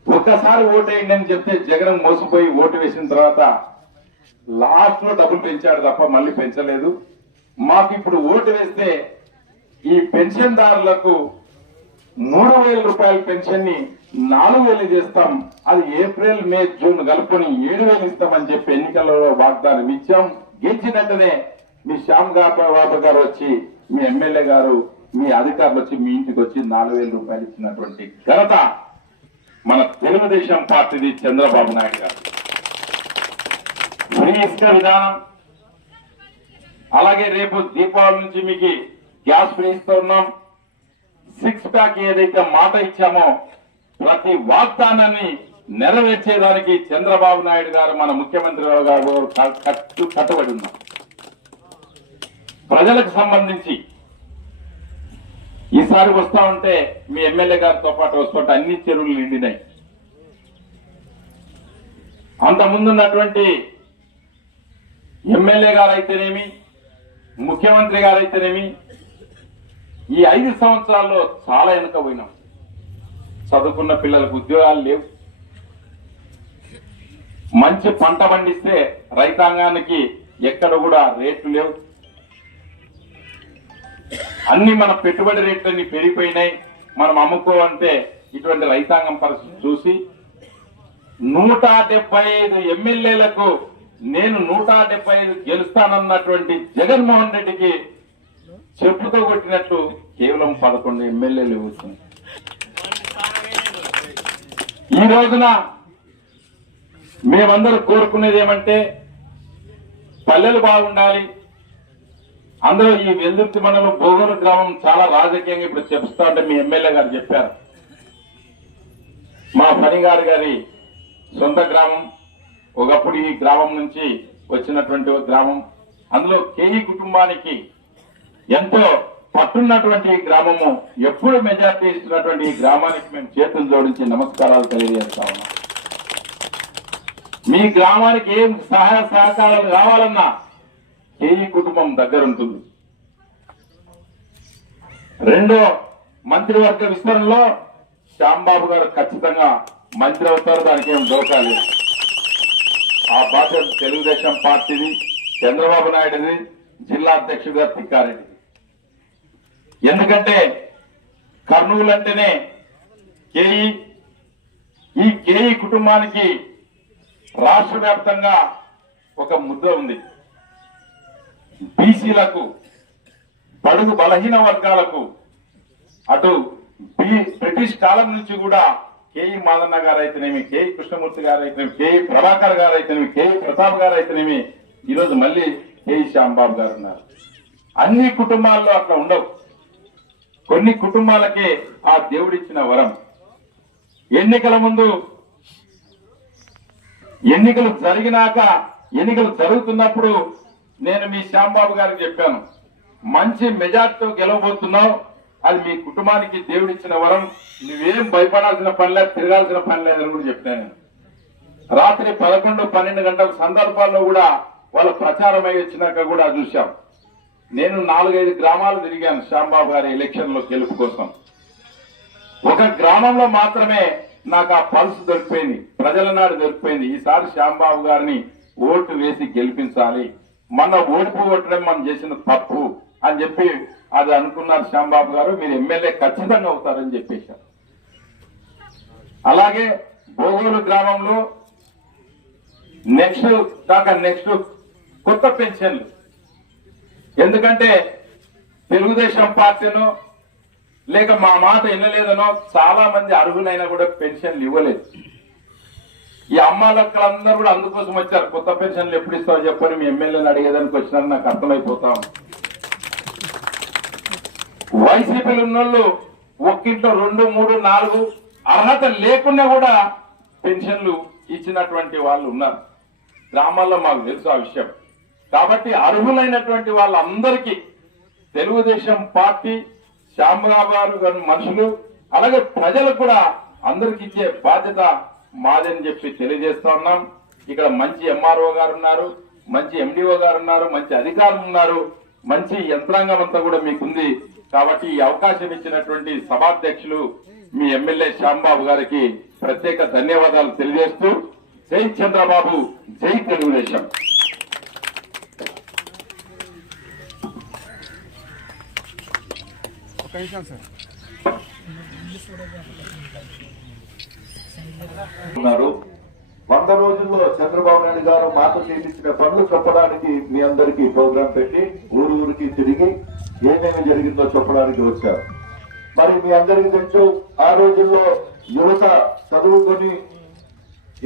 ఒక్కసారి ఓటేయండి అని చెప్తే జగన్ మోసపోయి ఓటు వేసిన తర్వాత లాస్ట్ లో డబ్బులు పెంచాడు తప్ప మళ్ళీ పెంచలేదు. మాకు ఇప్పుడు ఓటు వేస్తే ఈ పెన్షన్దారులకు 3000 రూపాయల పెన్షన్ ని 4000 చేస్తాం, అది ఏప్రిల్, మే, జూన్ కలుపుకొని 7000 ఇస్తామని చెప్పి ఎన్నికలలో వాగ్దానం ఇచ్చాం. గెలిచినట్టునే మీ శ్యామ్ బాబు గారు వచ్చి, మీ ఎమ్మెల్యే గారు, మీ అధికారులు వచ్చి మీ ఇంటికి వచ్చి 4000 రూపాయలు ఇచ్చినటువంటి ఘనత మన తెలుగుదేశం పార్టీది, చంద్రబాబు నాయుడు గారు. ఫ్రీ ఇసుక విధానం, అలాగే రేపు దీపావళి నుంచి మీకు గ్యాస్ ఫ్రీ ఇస్తూ ఉన్నాం. 6 ప్యాక్ ఏదైతే మాట ఇచ్చామో ప్రతి వాగ్దానాన్ని నెరవేర్చేదానికి చంద్రబాబు నాయుడు గారు, మన ముఖ్యమంత్రి గారు కట్టుబడి ఉన్నాం. ప్రజలకు సంబంధించి ఈసారి వస్తా ఉంటే మీ ఎమ్మెల్యే గారితో పాటు వస్తుంటే అన్ని చెరువులు నిండినాయి. అంత ముందున్నటువంటి ఎమ్మెల్యే గారు అయితేనేమి, ముఖ్యమంత్రి గారు అయితేనేమి, ఈ 5 సంవత్సరాల్లో చాలా వెనుకపోయినాం. చదువుకున్న పిల్లలకు ఉద్యోగాలు లేవు. మంచి పంట పండిస్తే రైతాంగానికి ఎక్కడ కూడా రేట్లు లేవు. అన్ని మన పెట్టుబడి రేట్లన్నీ పెరిగిపోయినాయి. మనం అమ్ముకోవంటే ఇటువంటి రైతాంగం పరిస్థితి చూసి 175 ఎమ్మెల్యేలకు నేను 175 గెలుస్తానన్నటువంటి జగన్మోహన్ రెడ్డికి చెప్పుతో కొట్టినట్టు కేవలం 11 ఎమ్మెల్యేలు వచ్చింది. ఈ రోజున మేమందరూ కోరుకునేది ఏమంటే పల్లెలు బాగుండాలి. అందులో ఈ వెల్దుర్తి మండలం బోగోలు గ్రామం చాలా రాజకీయంగా ఇప్పుడు చెప్తా ఉంటే మీ ఎమ్మెల్యే గారు చెప్పారు. మా ఫణిగారు గారి సొంత గ్రామం, ఒకప్పుడు ఈ గ్రామం నుంచి వచ్చినటువంటి ఒక గ్రామం. అందులో కేఈ కుటుంబానికి ఎంతో పట్టున్నటువంటి ఈ గ్రామము, ఎప్పుడు మెజార్టీ ఇస్తున్నటువంటి ఈ గ్రామానికి మేము చేతులు జోడించి నమస్కారాలు తెలియజేస్తా ఉన్నాం. మీ గ్రామానికి ఏం సహాయ సహకారాలు కావాలన్నా కేఈ కుటుంబం దగ్గరుంటుంది. రెండో మంత్రివర్గ విస్తరణలో శ్యాంబాబు గారు ఖచ్చితంగా మంత్రి అవుతారు, దానికి ఏం డోకాలేదు. ఆ బాధ్యత తెలుగుదేశం పార్టీది, చంద్రబాబు నాయుడుది, జిల్లా అధ్యక్షుడిగా తిక్కారెడ్డి. ఎందుకంటే కర్నూలు అంటేనే కేఈ. ఈ కేఈ కుటుంబానికి రాష్ట్ర వ్యాప్తంగా ఒక ముద్ర ఉంది. బీసీలకు, బడుగు బలహీన వర్గాలకు, అటు బ్రిటిష్ కాలం నుంచి కూడా కేఈ మాదన్న గారు అయితేనేమి, కేఈ కృష్ణమూర్తి గారు అయితేనేమి, కేఈ ప్రభాకర్ గారు అయితేనేమి, కేఈ ప్రతాప్ గారు అయితేనేమి, ఈరోజు మళ్ళీ కేఈ శ్యాంబాబు గారు ఉన్నారు. అన్ని కుటుంబాల్లో అట్లా ఉండవు. కొన్ని కుటుంబాలకే ఆ దేవుడిచ్చిన వరం. ఎన్నికల ముందు, ఎన్నికలు జరిగినాక, ఎన్నికలు జరుగుతున్నప్పుడు నేను మీ శ్యాంబాబు గారికి చెప్పాను, మంచి మెజార్టీతో గెలవబోతున్నావు, అది మీ కుటుంబానికి దేవుడిచ్చిన వరం, నువ్వేం భయపడాల్సిన పని లేదు, తిరగాల్సిన పని లేదని కూడా చెప్పాను. రాత్రి 11-12 గంటల సందర్భాల్లో కూడా వాళ్ళ ప్రచారం అయి వచ్చినాక కూడా చూశాం. నేను 4-5 గ్రామాలు తిరిగాను శ్యాంబాబు గారి ఎలక్షన్ లో గెలుపు కోసం. ఒక గ్రామంలో మాత్రమే నాకు ఆ పల్స్ దొరికిపోయింది, ప్రజల నాడు దొరికిపోయింది. ఈసారి శ్యాంబాబు గారిని ఓటు వేసి గెలిపించాలి, మన ఓడిపోవటం మనం చేసిన తప్పు అని చెప్పి అది అనుకున్నారు శ్యాంబాబు గారు. మీరు ఎమ్మెల్యే ఖచ్చితంగా అవుతారని చెప్పేశారు. అలాగే బోగోలు గ్రామంలో నెక్స్ట్ కొత్త పెన్షన్లు, ఎందుకంటే తెలుగుదేశం పార్టీను లేక మా మాట వినలేదనో చాలా మంది అర్హులైనా కూడా పెన్షన్లు ఇవ్వలేదు. ఈ అమ్మాలక్కలందరూ కూడా అందుకోసం వచ్చారు, కొత్త పెన్షన్లు ఎప్పుడు ఇస్తామో చెప్పని మీ ఎమ్మెల్యేని అడిగేదానికి వచ్చినారని నాకు అర్థమైపోతాం. వైసీపీలు ఉన్నోళ్ళు ఒక్కింట్లో 2, 3, 4 అర్హత లేకుండా కూడా పెన్షన్లు ఇచ్చినటువంటి వాళ్ళు ఉన్నారు. గ్రామాల్లో మాకు తెలుసు ఆ విషయం. కాబట్టి అర్హులైనటువంటి వాళ్ళందరికీ తెలుగుదేశం పార్టీ, శ్యాంబాబు గారు మనుషులు, అలాగే ప్రజలకు కూడా అందరికి ఇచ్చే బాధ్యత మాదని చెప్పి తెలియజేస్తా ఉన్నాం. ఇక్కడ మంచి ఎంఆర్ఓ గారు ఉన్నారు, మంచి ఎండిఓ గారు ఉన్నారు, మంచి అధికారులు ఉన్నారు, మంచి యంత్రాంగం అంతా కూడా మీకుంది. కాబట్టి ఈ అవకాశం ఇచ్చినటువంటి సభాధ్యక్షులు మీ ఎమ్మెల్యే శ్యాంబాబు గారికి ప్రత్యేక ధన్యవాదాలు తెలియజేస్తూ, జై చంద్రబాబు, జై తెలుగుదేశం. ఉన్నారు. 100 రోజుల్లో చంద్రబాబు నాయుడు గారు మాకు చేయించిన పనులు చెప్పడానికి మీ అందరికీ ప్రోగ్రాం పెట్టి ఊరికి తిరిగి ఏమేమి జరిగిందో చెప్పడానికి వచ్చారు. మరి మీ అందరికీ తెలుసు, ఆ రోజుల్లో యువత చదువుకొని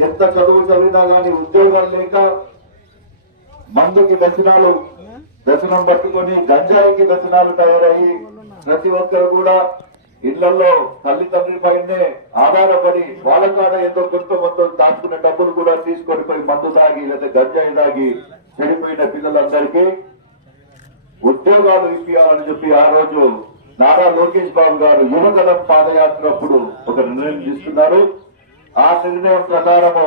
ఎంత చదువు చదివినా గానీ ఉద్యోగాలు లేక మందుకి వ్యసనం పట్టుకొని గంజాయికి వ్యసనాలు తయారయ్యి ప్రతి ఒక్కరు కూడా ఇళ్లలో తల్లిదండ్రుల పైనే ఆధారపడి వాళ్ళ కాడ ఏదో కొంత దాచుకునే డబ్బులు కూడా తీసుకొని పోయి మందు తాగి లేదా గంజాయి తాగి చెడిపోయిన పిల్లలందరికీ ఉద్యోగాలు ఇప్పించాలని చెప్పి ఆ రోజు నారా లోకేష్ బాబు గారు యువగలం పాదయాత్ర అప్పుడు ఒక నిర్ణయం తీసుకున్నారు. ఆ నిర్ణయం ప్రకారము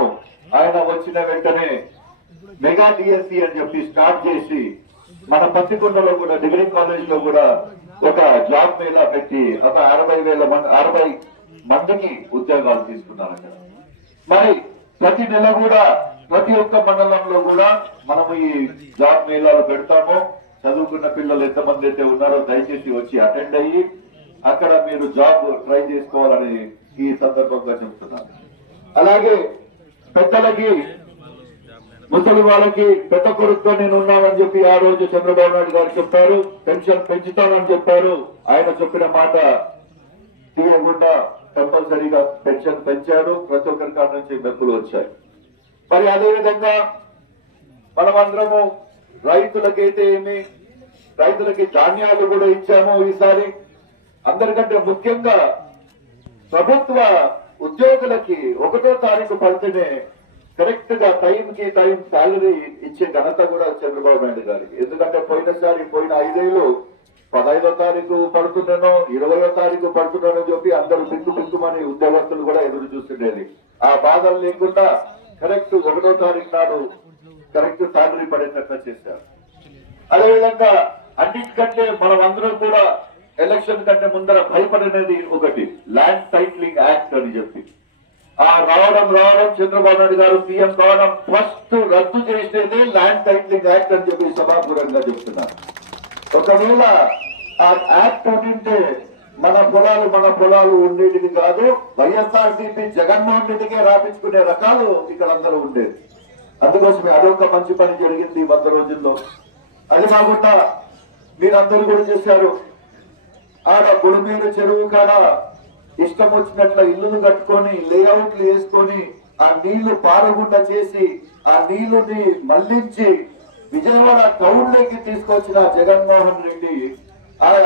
ఆయన వచ్చిన వెంటనే మెగా డిఎస్సి అని చెప్పి స్టార్ట్ చేసి మన పత్తికొండలో కూడా డిగ్రీ కాలేజ్ లో కూడా ఒక జాబ్ మేళా పెట్టి ఒక 60 మందికి ఉద్యోగాలు తీసుకున్నారంట. మరి ప్రతి నెల కూడా ప్రతి ఒక్క మండలంలో కూడా మనము ఈ జాబ్ మేళాలు పెడతాము. చదువుకున్న పిల్లలు ఎంతమంది అయితే ఉన్నారో దయచేసి వచ్చి అటెండ్ అయ్యి అక్కడ మీరు జాబ్ ట్రై చేసుకోవాలని ఈ సందర్భంగా చెప్తున్నాను. అలాగే పెద్దలకి, ముసలి వాళ్ళకి పెద్ద కొడుకుతో నేను ఉన్నానని చెప్పి ఆ రోజు చంద్రబాబు నాయుడు గారు చెప్పారు. పెన్షన్ పెంచుతానని చెప్పారు. ఆయన చెప్పిన మాట తీయకుండా కంపల్సరీగా పెన్షన్ పెంచాడు. ప్రతి ఒక్కరి కాడ నుంచి మెప్పులు వచ్చాయి. మరి అదేవిధంగా మనమందరము రైతులకైతే రైతులకి ధాన్యాలు కూడా ఇచ్చాము ఈసారి. అందరికంటే ముఖ్యంగా ప్రభుత్వ ఉద్యోగులకి 1వ తారీఖు పడితేనే కరెక్ట్ గా టైం శాలరీ ఇచ్చే ఘనత కూడా చంద్రబాబు నాయుడు గారికి. ఎందుకంటే పోయిన 5 ఏళ్ళు 15వ తారీఖు పడుతున్నానో 20వ తారీఖు పడుతున్నానో చెప్పి అందరూ బిక్కుమని ఉద్యోగస్తులు కూడా ఎదురు చూస్తుండేది. ఆ బాధలు లేకుండా కరెక్ట్ 1వ తారీఖు నాడు కరెక్ట్ శాలరీ పడేటట్లు చేశారు. అదేవిధంగా అన్నిటికంటే మనం అందరం కూడా ఎలక్షన్ కంటే ముందర భయపడినది ఒకటి, ల్యాండ్ టైటిలింగ్ యాక్ట్ అని చెప్పి. ఆ రావడం చంద్రబాబు నాయుడు గారు సీఎం కావడం ఫస్ట్ రద్దు చేసేదే ల్యాండ్ టైటిలింగ్ యాక్ట్ అని చెప్పి సభాపూర్వకంగా చెప్తున్నారు. ఒకవేళ ఆ యాక్ట్ ఉంటే మన పొలాలు ఉండేటివి కాదు, వైఎస్ఆర్సీపీ జగన్మోహన్ రెడ్డికే రాపించుకునే రకాలు ఇక్కడ అందరూ ఉండేది. అందుకోసమే అదొక మంచి పని జరిగింది 100 రోజుల్లో. అది కాకుండా మీరందరూ కూడా చేశారు, ఆడ బుడమేరు చెరువు కాడ ఇష్టం వచ్చినట్ల ఇల్లులు కట్టుకొని లేఅవుట్లు వేసుకొని ఆ నీళ్లు పారగుండా చేసి ఆ నీళ్లుని మళ్లించి విజయవాడ టౌన్ లోకి తీసుకొచ్చిన జగన్మోహన్ రెడ్డి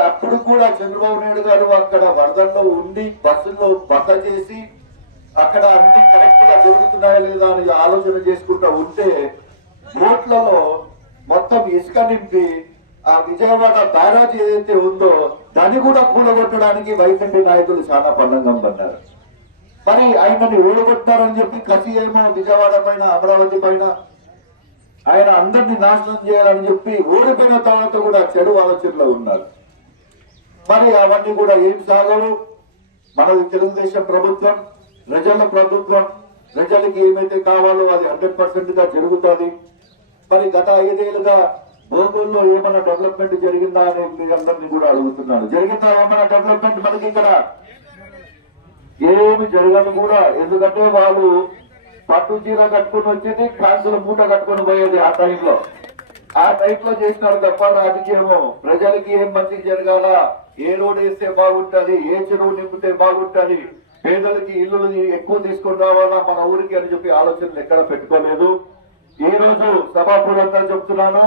అప్పుడు కూడా చంద్రబాబు నాయుడు గారు అక్కడ వరదల్లో ఉండి బస్సుల్లో బస చేసి అక్కడ అన్ని కరెక్ట్ గా జరుగుతున్నాయా లేదా అని ఆలోచన చేసుకుంటూ ఉంటే బోట్లలో మొత్తం ఇసుక నింపి ఆ విజయవాడ బ్యారాజ్ ఏదైతే ఉందో దాన్ని కూడా కూలగొట్టడానికి వైసీపీ నాయకులు చాలా పన్నంగం పడ్డారు. మరి ఆయనని ఊడగొట్టారని చెప్పి కసి ఏమో విజయవాడ పైన, అమరావతి పైన. ఆయన అందరినీ నాశనం చేయాలని చెప్పి ఓడిపోయిన తర్వాత కూడా చెడు ఆలోచనలో ఉన్నారు. మరి అవన్నీ కూడా ఏం సాగవు. మనది తెలుగుదేశం ప్రభుత్వం, ప్రజల ప్రభుత్వం. ప్రజలకి ఏమైతే కావాలో అది 100% గా జరుగుతుంది. మరి గత 5 ఏళ్లుగా భోగుల్లో ఏమైనా డెవలప్మెంట్ జరిగిందా అని మీ అందరినీ కూడా అడుగుతున్నాను. జరిగిందా ఏమైనా డెవలప్మెంట్? మనకి ఇక్కడ ఏమి జరగదు కూడా. ఎందుకంటే వాళ్ళు పట్టు చీర కట్టుకుని వచ్చేది, ఫ్యాన్సుల మూట కట్టుకుని పోయేది ఆ టైంలో చేసినారు తప్ప రాజకీయము ప్రజలకి ఏం మంచి జరగాల, ఏ రోడ్ వేస్తే బాగుంటది, ఏ చెరువు నింపితే బాగుంటది, పేదలకి ఇల్లు ఎక్కువ తీసుకొని రావాలా మన ఊరికి అని చెప్పి ఆలోచనలు ఎక్కడ పెట్టుకోలేదు. ఈ రోజు సభాపూర్వకంగా చెప్తున్నాను,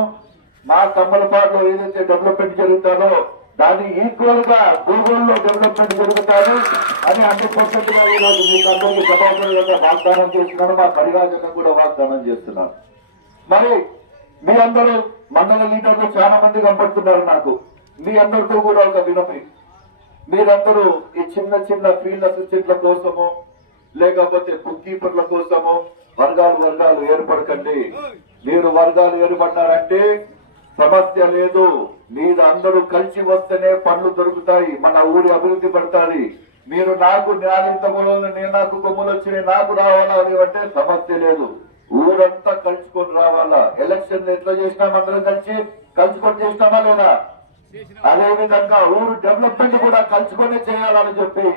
మా కమ్మలపాడులో ఏదైతే డెవలప్మెంట్ జరుగుతుందో దాన్ని ఈక్వల్ గా గూగుల్లో డెవలప్మెంట్ జరుగుతాయి అని 100% గా ఈ రోజు మీకు అందరికీ సభాపూర్వకంగా వాగ్దానం చేస్తున్నాను. మా పరిరాజంగా కూడా వాగ్దానం చేస్తున్నాను. మరి మీ అందరూ మండల లీడర్లు చాలా మంది కనపడుతున్నారు నాకు. మీ అందరితో కూడా ఒక వినపి, మీరందరూ ఈ చిన్న చిన్న ఫీల్డ్ అసిస్టెంట్ల కోసము లేకపోతే బుక్ కీపర్ల కోసము వర్గాలు ఏర్పడకండి. మీరు వర్గాలు ఏర్పడ్డారంటే సమస్య లేదు. మీరు అందరూ కలిసి వస్తేనే పనులు దొరుకుతాయి, మన ఊరి అభివృద్ధి పడుతుంది. మీరు నాకు న్యాయంతములో నేను నాకు కొమ్ములు వచ్చినాయి నాకు రావాలా అని అంటే సమస్య లేదు. ఊరంతా కలుసుకొని రావాలా. ఎలక్షన్ ఎట్లా చేసినాం అందరం కలుసుకొని చేసినామా లేదా? అదే విధంగా ఊరు డెవలప్మెంట్ కూడా కలుసుకొని చేయాలని చెప్పి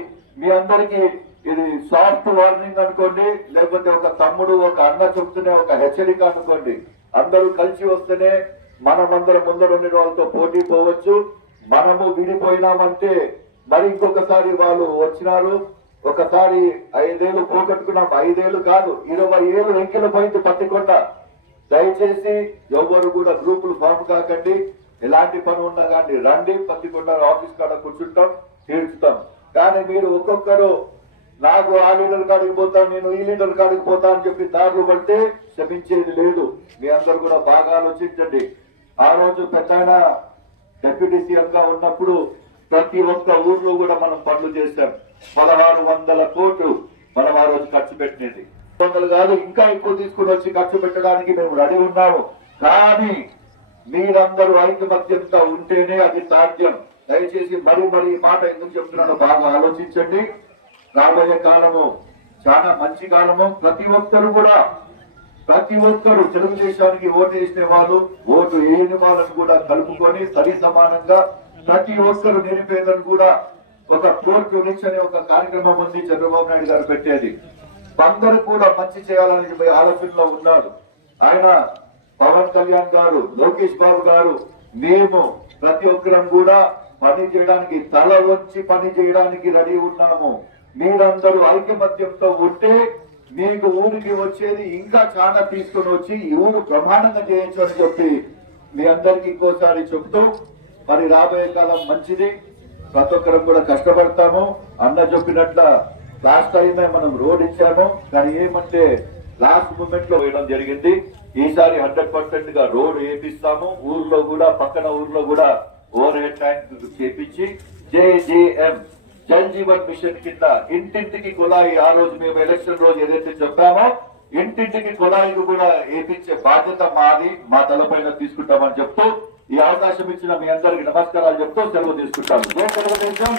మీ అందరికీ ఇది సాఫ్ట్ వార్నింగ్ అనుకోండి, లేకపోతే ఒక తమ్ముడు ఒక అన్న చెప్తూనే ఒక హెచ్చరిక అనుకోండి. అందరూ కలిసి వస్తేనే మనమందరం ముందరుండే వాళ్ళతో పోటీ పోవచ్చు. మనము విడిపోయినామంటే మరి ఇంకొకసారి వాళ్ళు వచ్చినారు, ఒకసారి 5 ఏళ్ళు పోగొట్టుకున్నాం. 5 ఏళ్ళు కాదు 20 ఏళ్ళు వెంకెల పోయింది పత్తికొండ. దయచేసి ఎవరు కూడా గ్రూపులు ఫామ్ కాకండి. ఎలాంటి పని ఉన్నా కానీ రండి, పత్తికొండ ఆఫీస్ కాడ కూర్చుంటాం, తీర్చుతాం. కానీ మీరు ఒక్కొక్కరు నాకు ఆ లీడర్ కాడికి పోతాను, నేను ఈ లీడర్ కాడికి పోతా అని చెప్పి దారులు పడితే క్షమించేది లేదు. మీ అందరు కూడా బాగా ఆలోచించండి. ఆ రోజు పెద్ద డిప్యూటీ సీఎం గా ఉన్నప్పుడు ప్రతి ఒక్క ఊర్లో కూడా మనం పనులు చేశాం. 1600 కోట్లు మనం ఆ రోజు ఖర్చు పెట్టినది. 100 కాదు ఇంకా ఎక్కువ తీసుకుని వచ్చి ఖర్చు పెట్టడానికి మేము రెడీ ఉన్నాము. కానీ మీరందరూ ఐకమత్యంతో ఉంటేనే అది సాధ్యం. దయచేసి మరీ మాట ఎందుకు చెప్తున్నానో బాగా ఆలోచించండి. రాబోయే కాలము చాలా మంచి కాలము. ప్రతి ఒక్కరు తెలుగుదేశానికి ఓటు వేసిన వాళ్ళు, ఓటు వేయని వాళ్ళని కూడా కలుపుకొని సరి సమానంగా ప్రతి ఒక్కరు నిరుపేదలు కూడా ఒక కోర్టు రిచ్ అనే ఒక కార్యక్రమం ఉంది చంద్రబాబు నాయుడు గారు పెట్టేది. అందరూ కూడా మంచి చేయాలని ఆలోచనలో ఉన్నాడు ఆయన. పవన్ కళ్యాణ్ గారు, లోకేష్ బాబు గారు, మేము ప్రతి ఒక్కరం కూడా పని చేయడానికి తల వచ్చి పని చేయడానికి రెడీ ఉన్నాము. మీరందరూ ఐకమత్యంతో ఉంటే మీకు ఊరికి వచ్చేది ఇంకా చాలా తీసుకుని వచ్చి ఈ ఊరు బ్రహ్మాండంగా చేయొచ్చు అని చెప్పి మీ అందరికి ఇంకోసారి చెప్తూ, మరి రాబోయే కాలం మంచిది. ప్రతి ఒక్కరం కూడా కష్టపడతాము. అన్న చెప్పినట్ల లాస్ట్ టైమే మనం రోడ్ ఇచ్చాము, కానీ ఏమంటే లాస్ట్ మూమెంట్ లో వేయడం జరిగింది. ఈసారి 100% గా రోడ్ వేపిస్తాము. ఊర్లో కూడా పక్కన ఊర్లో కూడా ఓవర్ హెడ్ ట్యాంక్ చేపించి JJM జల్ జీవన్ మిషన్ కింద ఇంటింటికి కుళాయి, ఆ రోజు మేము ఎలక్షన్ రోజు ఏదైతే చెప్పామో ఇంటింటికి కుళాయిలు కూడా వేపించే బాధ్యత మాది, మా తలపైన తీసుకుంటామని చెప్తూ ఈ అవకాశం ఇచ్చిన మీ అందరికి నమస్కారాలు చెప్తూ సెలవు తీసుకుంటాము. జై తెలుగుదేశం,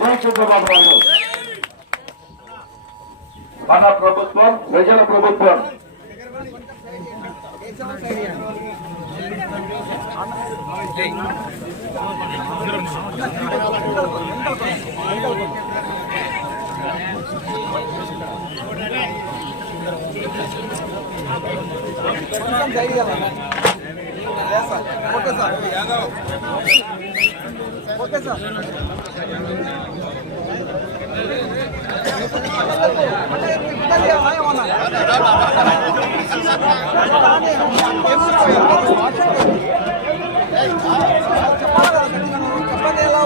జై చంద్రబాబు నాయుడు. మన ప్రభుత్వం ప్రజల ప్రభుత్వం. Okay sir. చెప్పండి ఎలా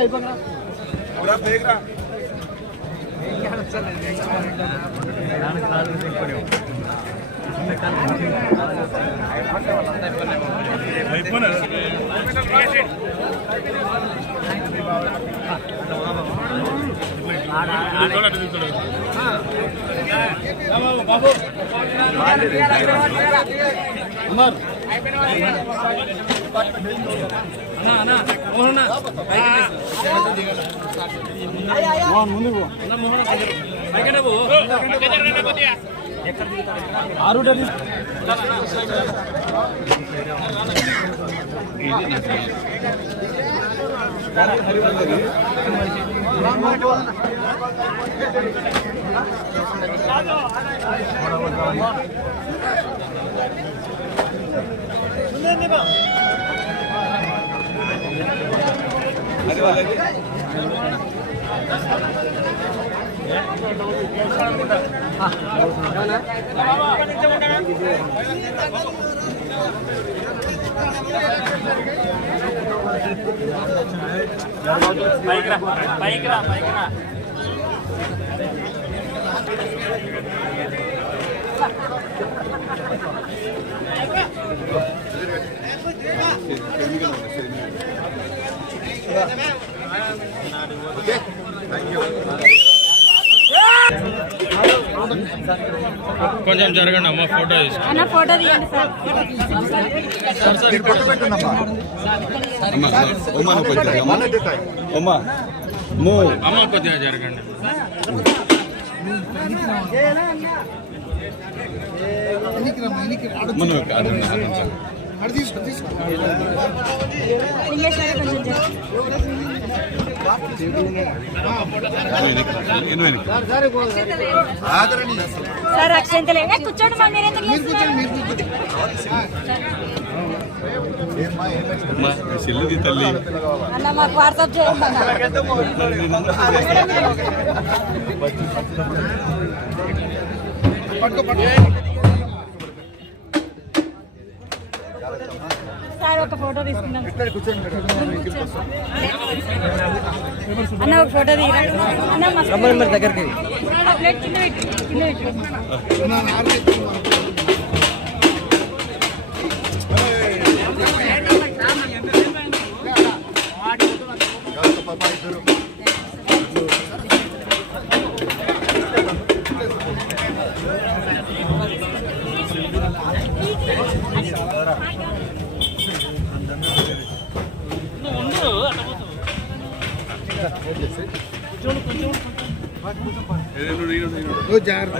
అయిపోయినా కొంచెం జరగండి అమ్మ, ఫోటో అన్న ఫోటో తీయండి అమ్మ, కొద్దిగా జరగండి. సార్ అక్షంతలే కూర్చోండి మా మీరు ఎందుకు తల్లి అన్న మాకు వాట్సాప్ చేయండి సార్ ఒక ఫోటో తీసుకున్నాం అన్న ఒక ఫోటో తీయరా అన్న మా దగ్గరికి ప్లేట్ కింద పెట్టు జాగ్రత్త